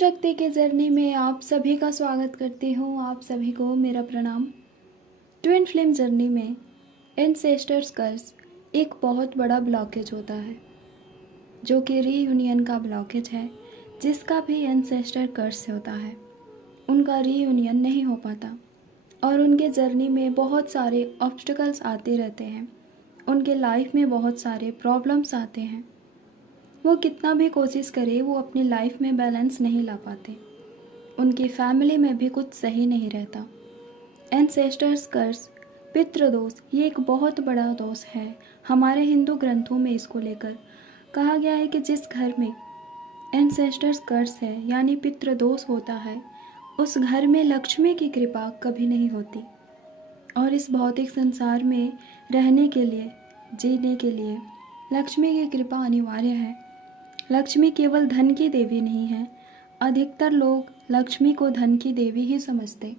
शक्ति के जर्नी में आप सभी का स्वागत करती हूँ। आप सभी को मेरा प्रणाम। ट्विन फ्लेम जर्नी में एंसेस्टर्स कर्स एक बहुत बड़ा ब्लॉकेज होता है, जो कि रीयूनियन का ब्लॉकेज है। जिसका भी एंसेस्टर कर्स होता है उनका रीयूनियन नहीं हो पाता और उनके जर्नी में बहुत सारे ऑब्स्टिकल्स आते रहते हैं। उनके लाइफ में बहुत सारे प्रॉब्लम्स आते हैं। वो कितना भी कोशिश करे वो अपनी लाइफ में बैलेंस नहीं ला पाते। उनकी फैमिली में भी कुछ सही नहीं रहता। एंसेस्टर्स कर्स, पितृदोष, ये एक बहुत बड़ा दोष है। हमारे हिंदू ग्रंथों में इसको लेकर कहा गया है कि जिस घर में एंसेस्टर्स कर्स है यानी पितृदोष होता है, उस घर में लक्ष्मी की कृपा कभी नहीं होती। और इस भौतिक संसार में रहने के लिए, जीने के लिए लक्ष्मी की कृपा अनिवार्य है। लक्ष्मी केवल धन की देवी नहीं है। अधिकतर लोग लक्ष्मी को धन की देवी ही समझते,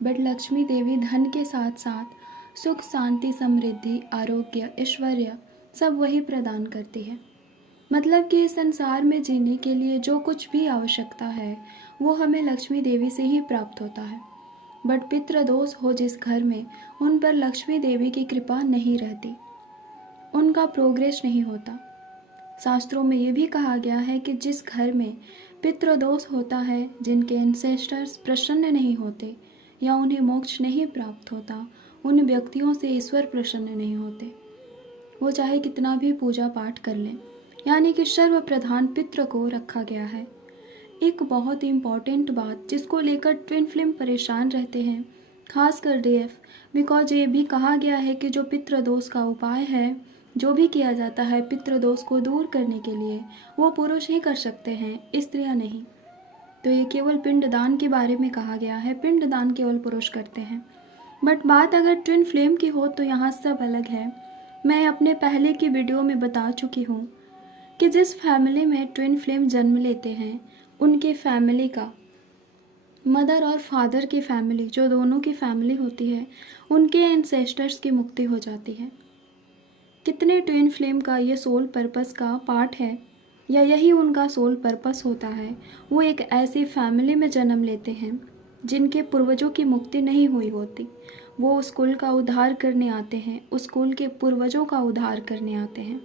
बट लक्ष्मी देवी धन के साथ साथ सुख, शांति, समृद्धि, आरोग्य, ऐश्वर्य सब वही प्रदान करती है। मतलब कि इस संसार में जीने के लिए जो कुछ भी आवश्यकता है वो हमें लक्ष्मी देवी से ही प्राप्त होता है। बट पितृदोष हो जिस घर में, उन पर लक्ष्मी देवी की कृपा नहीं रहती, उनका प्रोग्रेस नहीं होता। शास्त्रों में ये भी कहा गया है कि जिस घर में पितृदोष होता है, जिनके एंसेस्टर्स प्रसन्न नहीं होते या उन्हें मोक्ष नहीं प्राप्त होता, उन व्यक्तियों से ईश्वर प्रसन्न नहीं होते। वो चाहे कितना भी पूजा पाठ कर लें, यानी कि सर्वप्रधान पितृ को रखा गया है। एक बहुत इम्पॉर्टेंट बात जिसको लेकर ट्विन फ्लेम परेशान रहते हैं, खासकर डीएफ, बिकॉज ये भी कहा गया है कि जो पितृदोष का उपाय है, जो भी किया जाता है पितृदोष को दूर करने के लिए, वो पुरुष ही कर सकते हैं, स्त्रियां नहीं। तो ये केवल पिंडदान के बारे में कहा गया है, पिंडदान केवल पुरुष करते हैं। बट बात अगर ट्विन फ्लेम की हो तो यहाँ सब अलग है। मैं अपने पहले की वीडियो में बता चुकी हूँ कि जिस फैमिली में ट्विन फ्लेम जन्म लेते हैं, उनके फैमिली का, मदर और फादर की फैमिली, जो दोनों की फैमिली होती है, उनके एंसेस्टर्स की मुक्ति हो जाती है। कितने ट्विन फ्लेम का ये सोल पर्पस का पार्ट है, या यही उनका सोल पर्पस होता है। वो एक ऐसी फैमिली में जन्म लेते हैं जिनके पूर्वजों की मुक्ति नहीं हुई होती। वो उस कुल का उद्धार करने आते हैं, उस कुल के पूर्वजों का उद्धार करने आते हैं।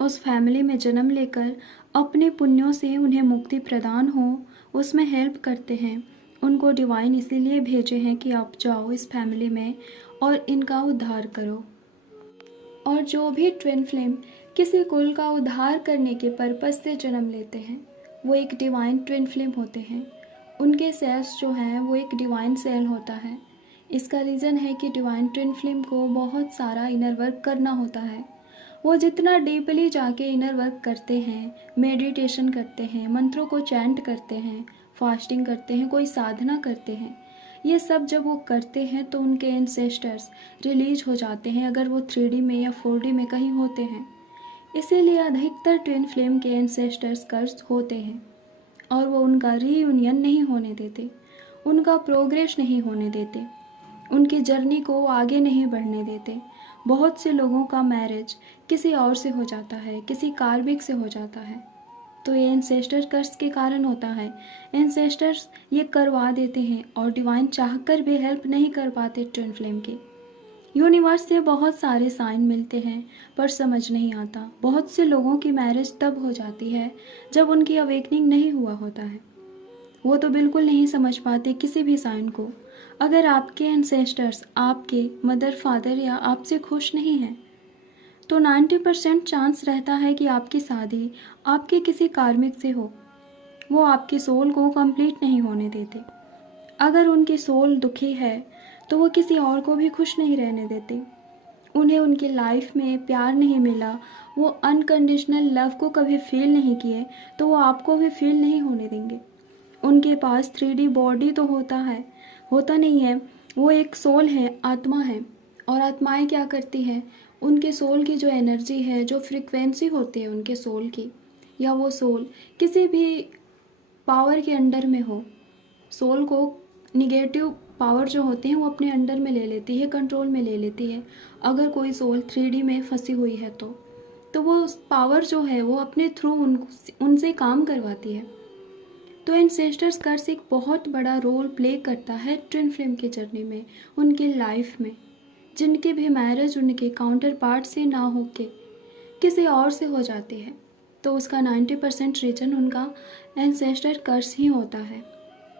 उस फैमिली में जन्म लेकर अपने पुण्यों से उन्हें मुक्ति प्रदान हो, उसमें हेल्प करते हैं। उनको डिवाइन इसीलिए भेजे हैं कि आप जाओ इस फैमिली में और इनका उद्धार करो। और जो भी ट्विन फ्लेम किसी कुल का उद्धार करने के पर्पस से जन्म लेते हैं, वो एक डिवाइन ट्विन फ्लेम होते हैं। उनके सेल्स जो हैं वो एक डिवाइन सेल होता है। इसका रीज़न है कि डिवाइन ट्विन फ्लेम को बहुत सारा इनर वर्क करना होता है। वो जितना डीपली जाके इनर वर्क करते हैं, मेडिटेशन करते हैं, मंत्रों को चैंट करते हैं, फास्टिंग करते हैं, कोई साधना करते हैं, ये सब जब वो करते हैं तो उनके एंसेस्टर्स रिलीज हो जाते हैं, अगर वो 3D में या 4D में कहीं होते हैं। इसीलिए अधिकतर ट्विन फ्लेम के एंसेस्टर्स कर्स होते हैं और वो उनका रीयूनियन नहीं होने देते, उनका प्रोग्रेस नहीं होने देते, उनकी जर्नी को आगे नहीं बढ़ने देते। बहुत से लोगों का मैरिज किसी और से हो जाता है, किसी कार्मिक से हो जाता है, तो ये एंसेस्टर कर्स के कारण होता है। एंसेस्टर्स ये करवा देते हैं और डिवाइन चाहकर भी हेल्प नहीं कर पाते ट्विन फ्लेम के। यूनिवर्स से बहुत सारे साइन मिलते हैं पर समझ नहीं आता। बहुत से लोगों की मैरिज तब हो जाती है जब उनकी अवेकनिंग नहीं हुआ होता है। वो तो बिल्कुल नहीं समझ पाते किसी भी साइन को। अगर आपके एंसेस्टर्स, आपके मदर, फादर या आपसे खुश नहीं हैं, तो 90% चांस रहता है कि आपकी शादी आपके किसी कार्मिक से हो। वो आपकी सोल को कंप्लीट नहीं होने देते। अगर उनकी सोल दुखी है तो वो किसी और को भी खुश नहीं रहने देते। उन्हें उनकी लाइफ में प्यार नहीं मिला, वो अनकंडीशनल लव को कभी फील नहीं किए, तो वो आपको भी फील नहीं होने देंगे। उनके पास 3D बॉडी तो होता नहीं है। वो एक सोल है, आत्मा है। और आत्माएं क्या करती हैं, उनके सोल की जो एनर्जी है, जो फ्रिक्वेंसी होती है उनके सोल की, या वो सोल किसी भी पावर के अंडर में हो, सोल को निगेटिव पावर जो होते हैं वो अपने अंडर में ले लेती है, कंट्रोल में ले लेती है। अगर कोई सोल 3D में फंसी हुई है तो वो पावर जो है वो अपने थ्रू उनसे काम करवाती है। तो एंसेस्टर्स कर्स एक बहुत बड़ा रोल प्ले करता है ट्विन फ्लेम की जर्नी में, उनकी लाइफ में। जिनकी भी मैरिज उनके काउंटर पार्ट से ना होके किसी और से हो जाती है, तो उसका 90% रीजन उनका एंसेस्टर कर्स ही होता है।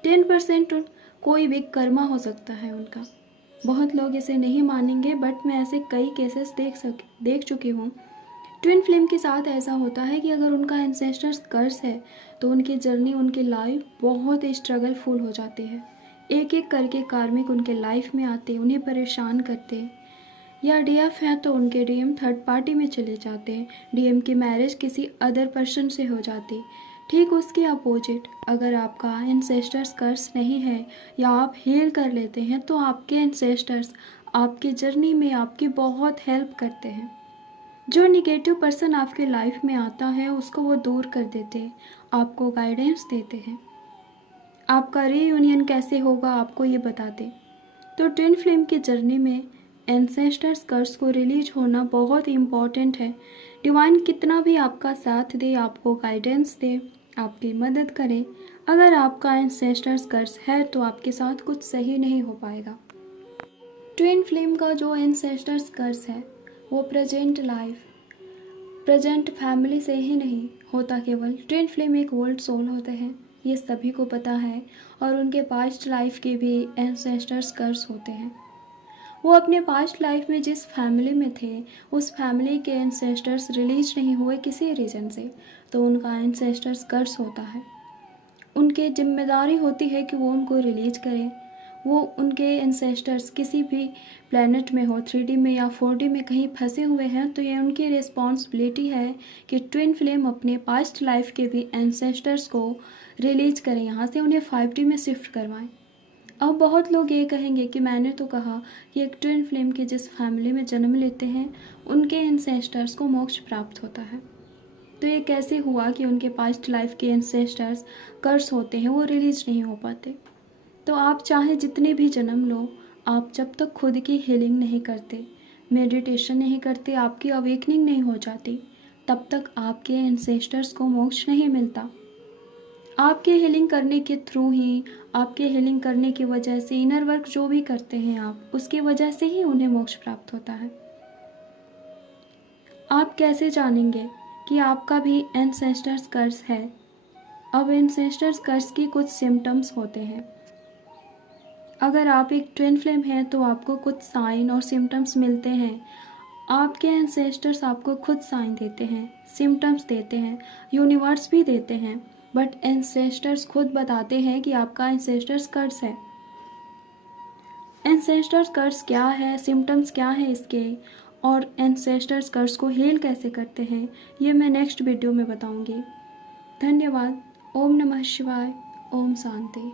10% कोई भी कर्मा हो सकता है उनका। बहुत लोग इसे नहीं मानेंगे, बट मैं ऐसे कई केसेस देख चुकी हूँ। ट्विन फ्लेम के साथ ऐसा होता है कि अगर उनका एंसेस्टर्स कर्स है तो उनकी जर्नी, उनकी लाइफ बहुत स्ट्रगलफुल हो जाती है। एक एक करके कार्मिक उनके लाइफ में आते, उन्हें परेशान करते, या डीएफ है तो उनके डीएम थर्ड पार्टी में चले जाते हैं, डीएम की मैरिज किसी अदर पर्सन से हो जाती। ठीक उसके अपोजिट, अगर आपका एंसेस्टर्स कर्स नहीं है या आप हील कर लेते हैं तो आपके एंसेस्टर्स आपकी जर्नी में आपकी बहुत हेल्प करते हैं। जो निगेटिव पर्सन आपके लाइफ में आता है उसको वो दूर कर देते, आपको गाइडेंस देते हैं, आपका रीयूनियन कैसे होगा आपको ये बताते। तो ट्विन फ्लेम की जर्नी में एंसेस्टर्स कर्स को रिलीज होना बहुत इम्पॉर्टेंट है। डिवाइन कितना भी आपका साथ दे, आपको गाइडेंस दे, आपकी मदद करे, अगर आपका एंसेस्टर्स कर्स है तो आपके साथ कुछ सही नहीं हो पाएगा। ट्विन फ्लेम का जो एंसेस्टर्स कर्स है वो प्रेजेंट लाइफ, प्रेजेंट फैमिली से ही नहीं होता। केवल ट्विन फ्लेम एक ओल्ड सोल होते हैं, ये सभी को पता है। और उनके पास्ट लाइफ के भी एंसेस्टर्स कर्स होते हैं। वो अपने पास्ट लाइफ में जिस फैमिली में थे उस फैमिली के एंसेस्टर्स रिलीज नहीं हुए किसी रीज़न से, तो उनका एंसेस्टर्स कर्स होता है। उनकी जिम्मेदारी होती है कि वो उनको रिलीज करें। वो उनके एंसेस्टर्स किसी भी प्लेनेट में हो, 3D में या 4D में कहीं फंसे हुए हैं, तो ये उनकी रिस्पॉन्सिबिलिटी है कि ट्विन फ्लेम अपने पास्ट लाइफ के भी एंसेस्टर्स को रिलीज करें, यहाँ से उन्हें 5D में शिफ्ट करवाएं। अब बहुत लोग ये कहेंगे कि मैंने तो कहा कि एक ट्विन फ्लेम के जिस फैमिली में जन्म लेते हैं उनके एंसेस्टर्स को मोक्ष प्राप्त होता है, तो ये कैसे हुआ कि उनके पास्ट लाइफ के एंसेस्टर्स कर्स होते हैं, वो रिलीज नहीं हो पाते। तो आप चाहे जितने भी जन्म लो, आप जब तक खुद की हीलिंग नहीं करते, मेडिटेशन नहीं करते, आपकी अवेकनिंग नहीं हो जाती, तब तक आपके एंसेस्टर्स को मोक्ष नहीं मिलता। आपके हीलिंग करने के थ्रू ही, आपके हीलिंग करने की वजह से, इनर वर्क जो भी करते हैं आप, उसकी वजह से ही उन्हें मोक्ष प्राप्त होता है। आप कैसे जानेंगे कि आपका भी एंसेस्टर्स कर्स है? अब एंसेस्टर्स कर्स की कुछ सिम्टम्स होते हैं। अगर आप एक ट्विन फ्लेम हैं तो आपको कुछ साइन और सिम्टम्स मिलते हैं। आपके एंसेस्टर्स आपको खुद साइन देते हैं, सिम्टम्स देते हैं, यूनिवर्स भी देते हैं, बट एंसेस्टर्स खुद बताते हैं कि आपका एंसेस्टर्स कर्स है। एंसेस्टर्स कर्स क्या है, सिम्टम्स क्या है इसके, और एंसेस्टर्स कर्स को हील कैसे करते हैं, ये मैं नेक्स्ट वीडियो में बताऊंगी। धन्यवाद। ओम नमः शिवाय। ओम शांति।